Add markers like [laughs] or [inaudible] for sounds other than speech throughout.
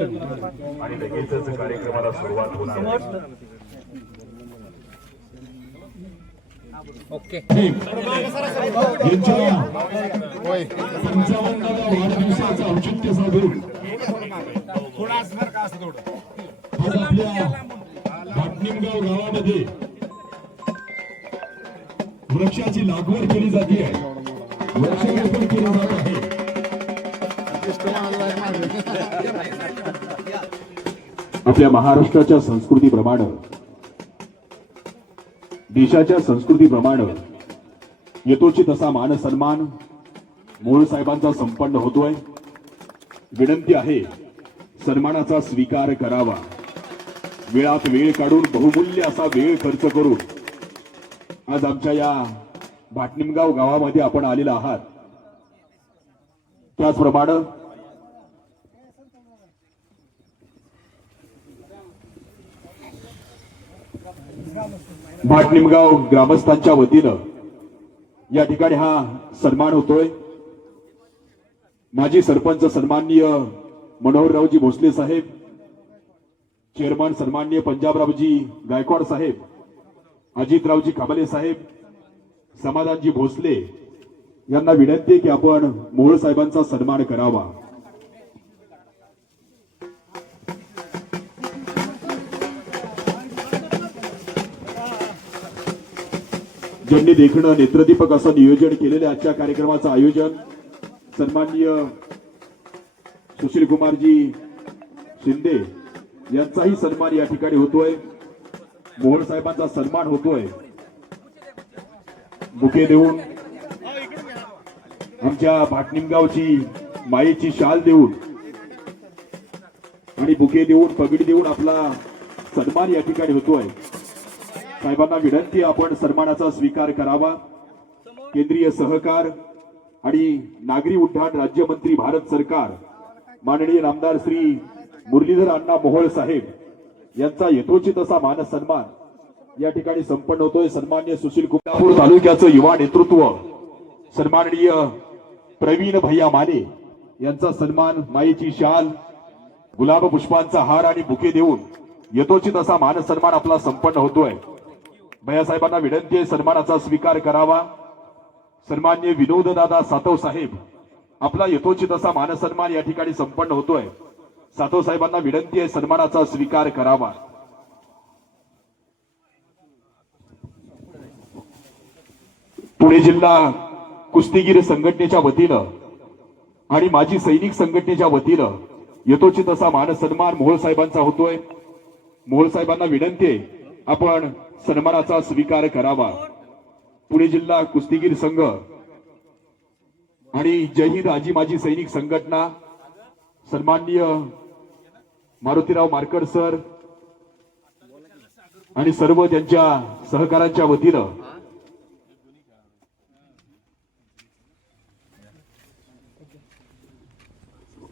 आणि लगेचच कार्यक्रमाला सुरुवात होणार वाढदिवसाचं औचित्य साधून. आज आपल्या भाटनिमगाव गावामध्ये वृक्षाची लागवड केली जाते. आहे वृक्षारोपण केलं जात आहे. आपल्या महाराष्ट्राच्या संस्कृतीप्रमाणे देशाच्या संस्कृतीप्रमाणे येतोची तसा मान सन्मान मोळ साहेबांचा संपन्न होतोय. विनंती आहे सन्मानाचा स्वीकार करावा. वेळात वेळ काढून बहुमूल्य असा वेळ खर्च करून आज आमच्या या भाटनिमगाव गावामध्ये आपण आलेला आहात. त्याचप्रमाणे भाटनिमगाव ग्रामस्थांच्या वतीनं या ठिकाणी हा सन्मान होतोय. माजी सरपंच सन्माननीय मनोहररावजी भोसले साहेब चेअरमन सन्माननीय पंजाबरावजी गायकवाड साहेब अजितरावजी काबले साहेब समाधानजी भोसले यांना विनंती आहे की आपण मोहोळ साहेबांचा सन्मान करावा. ज्यांनी देखणं नेत्रदीपक असं नियोजन केलेलं आजच्या कार्यक्रमाचं आयोजन सन्माननीय सुशील कुमारजी शिंदे यांचाही सन्मान या ठिकाणी होतोय. मोहन साहेबांचा सन्मान होतोय. बुके देऊन आमच्या भाटनिमगावची मायेची शाल देऊन आणि बुके देऊन पगडी देऊन आपला सन्मान या ठिकाणी होतोय. साहेबांना विनंती आपण सन्मानाचा स्वीकार करावा. केंद्रीय सहकार आणि नागरी उड्डाण राज्यमंत्री भारत सरकार माननीय नामदार श्री मुरलीधर अण्णा मोहोळ साहेब यांचा यथोचित असा मान सन्मान या ठिकाणी संपन्न होतोय. सन्मान्य सुशील कुंडापूर तालुक्याचं युवा नेतृत्व सन्माननीय प्रवीण भैया माने यांचा सन्मान माईची शाल गुलाब पुष्पांचा हार आणि बुके देऊन यथोचित असा मान सन्मान आपला संपन्न होतोय. भैयासाहेबांना विनंती आहे सन्मानाचा स्वीकार करावा. सन्मान्य विनोददादा सातव साहेब आपला यथोचित असा मानसन्मान या ठिकाणी संपन्न होतोय. सातव साहेबांना विनंती आहे सन्मानाचा स्वीकार करावा. पुणे जिल्हा कुस्तीगीर संघटनेच्या वतीनं आणि माजी सैनिक संघटनेच्या वतीनं यथोचित असा मानसन्मान मोहोळ साहेबांचा होतोय. मोहोळ साहेबांना विनंती आहे आपण सन्मानाचा स्वीकार करावा. पुणे जिल्हा कुस्तीगीर संघ आणि जय हिंद आजी माजी सैनिक संघटना सन्माननीय मारुतीराव मारकर सर आणि सर्व त्यांच्या सहकाऱ्यांच्या वतीनं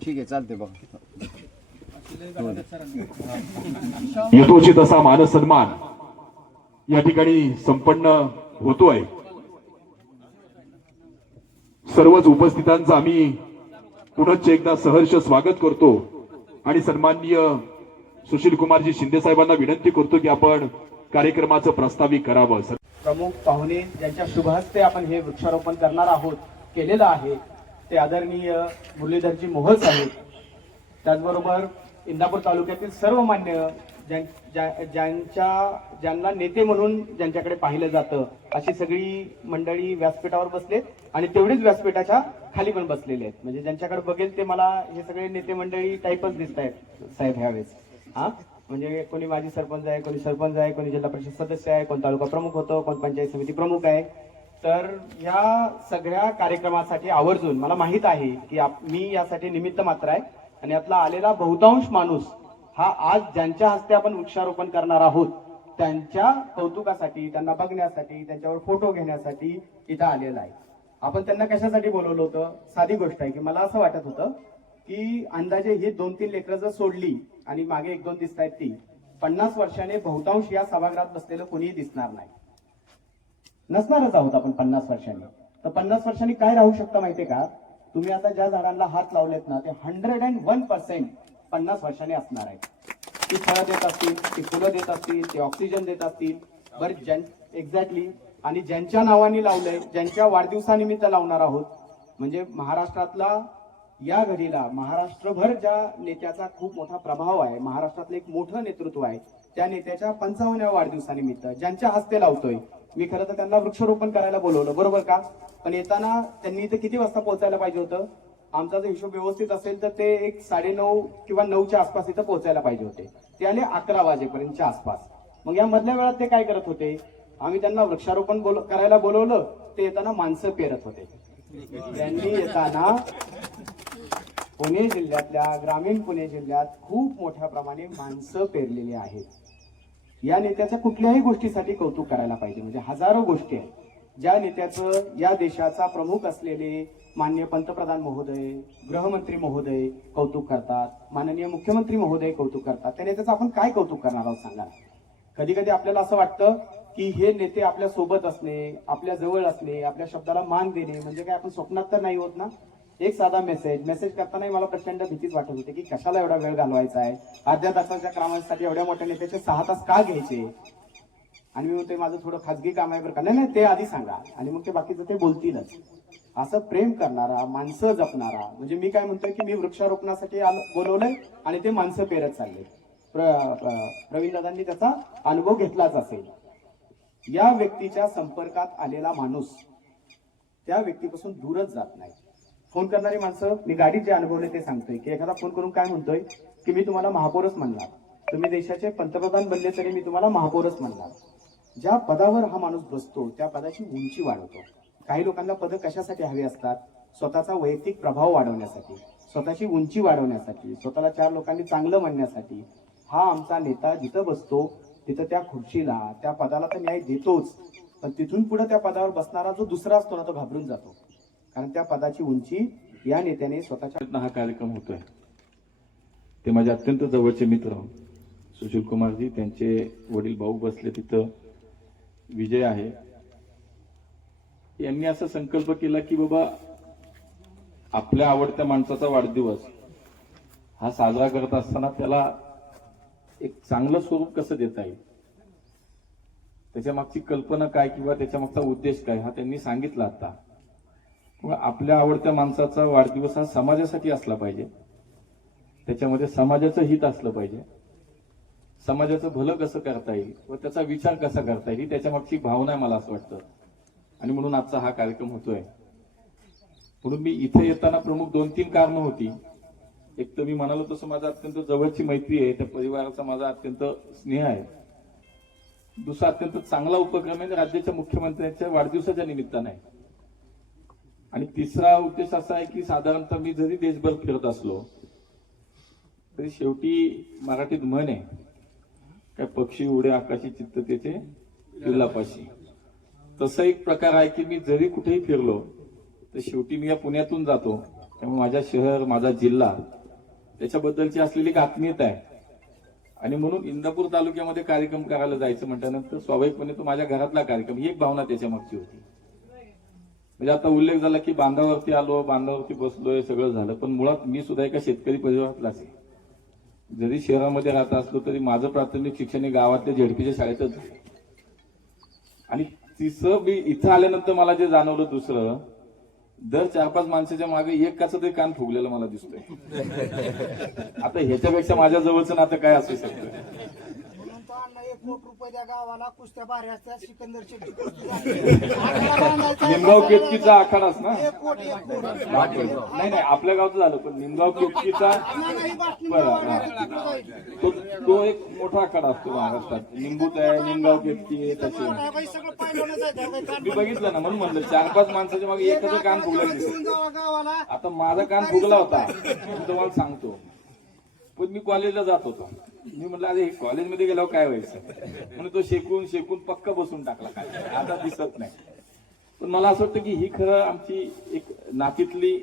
ठीक आहे चालते बघा. यथोचित असा मानसन्मान या ठिकाणी संपन्न होतो आहे. सर्वच उपस्थितांचं आम्ही पुनश्च एकदा सहर्ष स्वागत करतो आणि सन्माननीय सुशील कुमारजी शिंदे साहेबांना विनंती करतो की आपण कार्यक्रमाचं प्रस्तावित करावं. प्रमुख पाहुणे ज्यांच्या शुभहस्ते आपण हे वृक्षारोपण करणार आहोत केलेलं आहे ते आदरणीय मुरलीधरजी मोहस आहेत त्याचबरोबर इंदापूर तालुक्यातील सर्व मान्य ज्यांच्या ज्यांना नेते म्हणून ज्यांच्याकडे पाहिलं जातं अशी सगळी मंडळी व्यासपीठावर बसलेत आणि तेवढीच व्यासपीठाच्या खाली पण बसलेले आहेत. म्हणजे ज्यांच्याकडे बघेल ते मला हे सगळे नेते मंडळी टाईपच दिसत आहेत साहेब ह्यावेळेस. हा? म्हणजे कोणी माजी सरपंच आहे कोणी सरपंच आहे कोणी जिल्हा परिषद सदस्य आहे कोण तालुका प्रमुख होतो कोण पंचायत समिती प्रमुख आहे. तर या सगळ्या कार्यक्रमासाठी आवर्जून मला माहीत आहे की आप- मी यासाठी निमित्त मात्र आहे आणि यातला आलेला बहुतांश माणूस हा आज ज्यांच्या हस्ते आपण वृक्षारोपण करणार आहोत त्यांच्या कौतुकासाठी त्यांना बघण्यासाठी त्यांच्यावर फोटो घेण्यासाठी इथं आलेला आहे. आपण त्यांना कशासाठी बोलवलं होतं? साधी गोष्ट आहे की मला असं वाटत होतं की अंदाजे ही दोन तीन लेकरं जर सोडली आणि मागे एक दोन दिसत आहेत ती पन्नास वर्षाने बहुतांश या सभागृहात बसलेलं कोणीही दिसणार नाही. नसणारच आहोत आपण पन्नास वर्षांनी. तर पन्नास वर्षांनी काय राहू शकतं माहितीये का? तुम्ही आता ज्या झाडांना हात लावलेत ना ते हंड्रेड अँड वन पर्सेंट पन्नास वर्षाने असणार आहे. ती फळं देत असतील ती फुलं देत असतील ते ऑक्सिजन देत असतील. बरं ज्यां एक्झॅक्टली आणि ज्यांच्या नावाने लावलंय ज्यांच्या वाढदिवसानिमित्त लावणार आहोत म्हणजे महाराष्ट्रातला या घडीला महाराष्ट्रभर ज्या नेत्याचा खूप मोठा प्रभाव आहे महाराष्ट्रातलं एक मोठं नेतृत्व आहे त्या नेत्याच्या पंचावन्नव्या वाढदिवसानिमित्त ज्यांच्या हस्ते लावतोय मी खरं तर त्यांना वृक्षारोपण करायला बोलवलं बरोबर का? पण येताना त्यांनी इथे किती वाजता पोहोचायला पाहिजे होतं? आमचा जर हिशोब व्यवस्थित असेल तर ते एक साडेनऊ किंवा नऊच्या आसपास इथं पोहोचायला पाहिजे होते. ते आले अकरा वाजेपर्यंतच्या आसपास. मग या मधल्या वेळात ते काय करत होते? आम्ही त्यांना वृक्षारोपण बोल करायला बोलवलं. ते येताना माणसं पेरत होते. त्यांनी येताना पुणे जिल्ह्यातल्या ग्रामीण पुणे जिल्ह्यात खूप मोठ्या प्रमाणे माणसं पेरलेली आहेत. या नेत्याचं कुठल्याही गोष्टीसाठी कौतुक करायला पाहिजे. म्हणजे हजारो गोष्टी आहेत. ज्या नेत्याचं या देशाचा प्रमुख असलेले माननीय पंतप्रधान महोदय गृहमंत्री महोदय कौतुक करतात माननीय मुख्यमंत्री महोदय कौतुक करतात. त्या नेत्याचं आपण काय कौतुक करणार आहोत सांगा कधी कधी आपल्याला असं वाटतं की हे नेते आपल्यासोबत असणे आपल्या जवळ असणे आपल्या शब्दाला मान देणे म्हणजे काय आपण स्वप्नात तर नाही होत ना? एक साधा मेसेज मेसेज करतानाही मला प्रचंड भीतीच वाटत होते की कशाला एवढा वेळ घालवायचा आहे? अर्ध्या तासाच्या कामासाठी एवढ्या मोठ्या नेत्याचे सहा तास का घ्यायचे? आणि मी म्हणते माझं थोडं खाजगी काम आहे बरं का? नाही नाही ते आधी सांगा. आणि मग ते बाकीचं ते बोलतीलच. असं प्रेम करणारा माणसं जपणारा म्हणजे मी काय म्हणतोय की मी वृक्षारोपणासाठी बोलवलंय आणि ते माणसं पेरत चालले प्रवीण दादांनी त्याचा अनुभव घेतलाच असेल. या व्यक्तीच्या संपर्कात आलेला माणूस त्या व्यक्तीपासून दूरच जात नाही. फोन करणारी माणसं मी गाडीत जे अनुभवले ते सांगतोय की एखादा फोन करून काय म्हणतोय की मी तुम्हाला महापौरच म्हणणार. तुम्ही देशाचे पंतप्रधान बनले तरी मी तुम्हाला महापौरच म्हणणार. ज्या पदावर हा माणूस बसतो त्या पदाची उंची वाढवतो. काही लोकांना पदं कशासाठी हवी असतात? स्वतःचा वैयक्तिक प्रभाव वाढवण्यासाठी स्वतःची उंची वाढवण्यासाठी स्वतःला चार लोकांनी चांगलं म्हणण्यासाठी हा आमचा नेता जिथं बसतो तिथं त्या खुर्चीला त्या पदाला तर न्याय देतोच पण तिथून पुढे त्या पदावर बसणारा जो दुसरा असतो ना तो घाबरून जातो. कारण त्या पदाची उंची या नेत्याने स्वतःच्या हा कार्यक्रम होतोय. ते माझे अत्यंत जवळचे मित्र सुशील कुमारजी त्यांचे वडील भाऊ बसले तिथं. विजय आहे. यांनी असा संकल्प केला की बाबा आपल्या आवडत्या माणसाचा वाढदिवस हा साजरा करत असताना त्याला एक चांगलं स्वरूप कसं देता येईल? त्याच्या मागची कल्पना काय किंवा त्याच्या मागचा उद्देश काय हा त्यांनी सांगितला आता. मग आपल्या आवडत्या माणसाचा वाढदिवस हा समाजासाठी असला पाहिजे. त्याच्यामध्ये समाजाचं हित असलं पाहिजे. समाजाचं भलं कसं करता येईल व त्याचा विचार कसा करता येईल ही त्याच्या मागची भावना आहे मला असं वाटतं. आणि म्हणून आजचा हा कार्यक्रम होतोय. म्हणून मी इथे येताना प्रमुख दोन तीन कारणं होती. एक तर मी म्हणालो तसं माझा अत्यंत जवळची मैत्री आहे त्या परिवाराचा माझा अत्यंत स्नेह आहे. दुसरा अत्यंत चांगला उपक्रम आहे राज्याच्या मुख्यमंत्र्यांच्या वाढदिवसाच्या निमित्ताने आहे. आणि तिसरा उद्देश असा आहे की साधारणतः मी जरी देशभर फिरत असलो तरी शेवटी मराठीत म्हण आहे काय पक्षी उडे आकाशी चित्ततेचे किल्लापाशी तसा एक प्रकार आहे की मी जरी कुठेही फिरलो तर शेवटी मी या पुण्यातून जातो. त्यामुळे माझ्या शहर माझा जिल्हा त्याच्याबद्दलची असलेली एक आत्मीयता आहे. आणि म्हणून इंदापूर तालुक्यामध्ये कार्यक्रम करायला जायचं म्हटल्यानंतर स्वाभाविकपणे तो माझ्या घरातला कार्यक्रम ही एक भावना त्याच्या मागची होती. म्हणजे आता उल्लेख झाला की बांधावरती आलो बांधावरती बसलोय सगळं झालं. पण मुळात मी सुद्धा एका शेतकरी परिवारातलाच आहे. जरी शहरामध्ये राहत असलो तरी माझं प्राथमिक शिक्षण हे गावातल्या झेडपीच्या शाळेतच झालं. आणि तिसरं मी इथं आल्यानंतर मला जे जाणवलं दुसरं दर चार पाच माणसाच्या मागे एक काच तरी कान फुगलेलं मला दिसतोय. [laughs] आता ह्याच्यापेक्षा माझ्या जवळचं नातं काय असू शकतं म्हणून तो अण्णा एक कोट रुपये त्या गावाला कुस्त्या बाऱ्याच्या सिकंदर शेट्टी कुस्ती झाली. आखाडा बांधायचा आहे. निमगाव केतकीचा आखाडाच ना? एक कोट एक कोट. नाही नाही आपल्या गावचं झालं पण निमगाव केतकीचा नाही, नाही, बातमी बरं. तो तो एक मोठा आखाडा असतो महाराष्ट्रात. निंबूत आहे निमगाव केतकी आहे तसे. मोठा बाई सगळं पाहिलं जायचं बाई, कान मी बघितलं ना म्हणून म्हणलं चार पाच माणसाच्या मागे एक एकाचं कान फुगलं घेऊन दिसत. जावा गावाला आता माझा कान फुगला होता. मी तुम्हाला सांगतो. पण मी कॉलेजला जात होतो. मी म्हटलं अरे कॉलेजमध्ये गेल्यावर काय व्हायचं? म्हणून तो शेकून शेकून पक्का बसून टाकला. काय आता दिसत नाही. पण मला असं वाटतं की ही खरं आमची एक नातीतली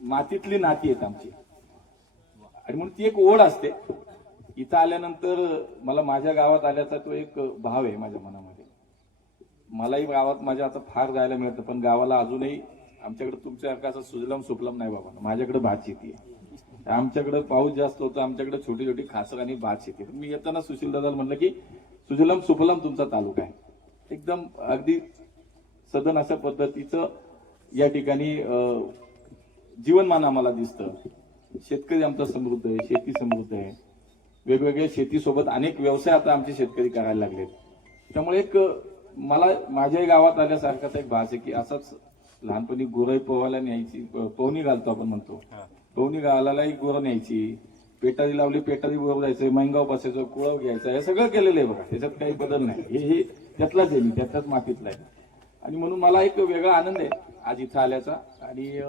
मातीतली नाती आहेत आमची. आणि म्हणून ती एक ओढ असते. इथं आल्यानंतर मला माझ्या गावात आल्याचा तो एक भाव आहे माझ्या मनामध्ये. मलाही गावात माझ्या आता फार जायला मिळतं पण गावाला अजूनही आमच्याकडे तुमच्या असं सुजलम सुफलम नाही बाबा. माझ्याकडे भात शेती आहे. आमच्याकडे पाऊस जास्त होता आमच्याकडे छोटी छोटी खासर आणि भात शेती. मी येताना सुशील दादा म्हणलं की सुजलम सुफलम तुमचा तालुका आहे. एकदम अगदी सदन अशा पद्धतीचं या ठिकाणी जीवनमान आम्हाला दिसतं. शेतकरी आमचा समृद्ध आहे शेती समृद्ध आहे. वेगवेगळ्या शेतीसोबत अनेक व्यवसाय आता आमचे शेतकरी करायला लागलेत. त्यामुळे एक मला माझ्याही गावात आल्यासारखाच एक भास आहे की असाच लहानपणी गुरं पोहायला न्यायची प- पोहणी घालतो आपण म्हणतो. पोहणी घालायलाही गुरं न्यायची. पेटारी लावली पेटारी वर जायचं मैंगाव बसायचं कुळव घ्यायचं हे सगळं केलेलं आहे बघा. त्याच्यात काही बदल नाही. हे हे त्यातलाच आहे मी त्यातल्याच मातीतला आहे. आणि म्हणून मला एक वेगळा आनंद आहे आज इथं आल्याचा. आणि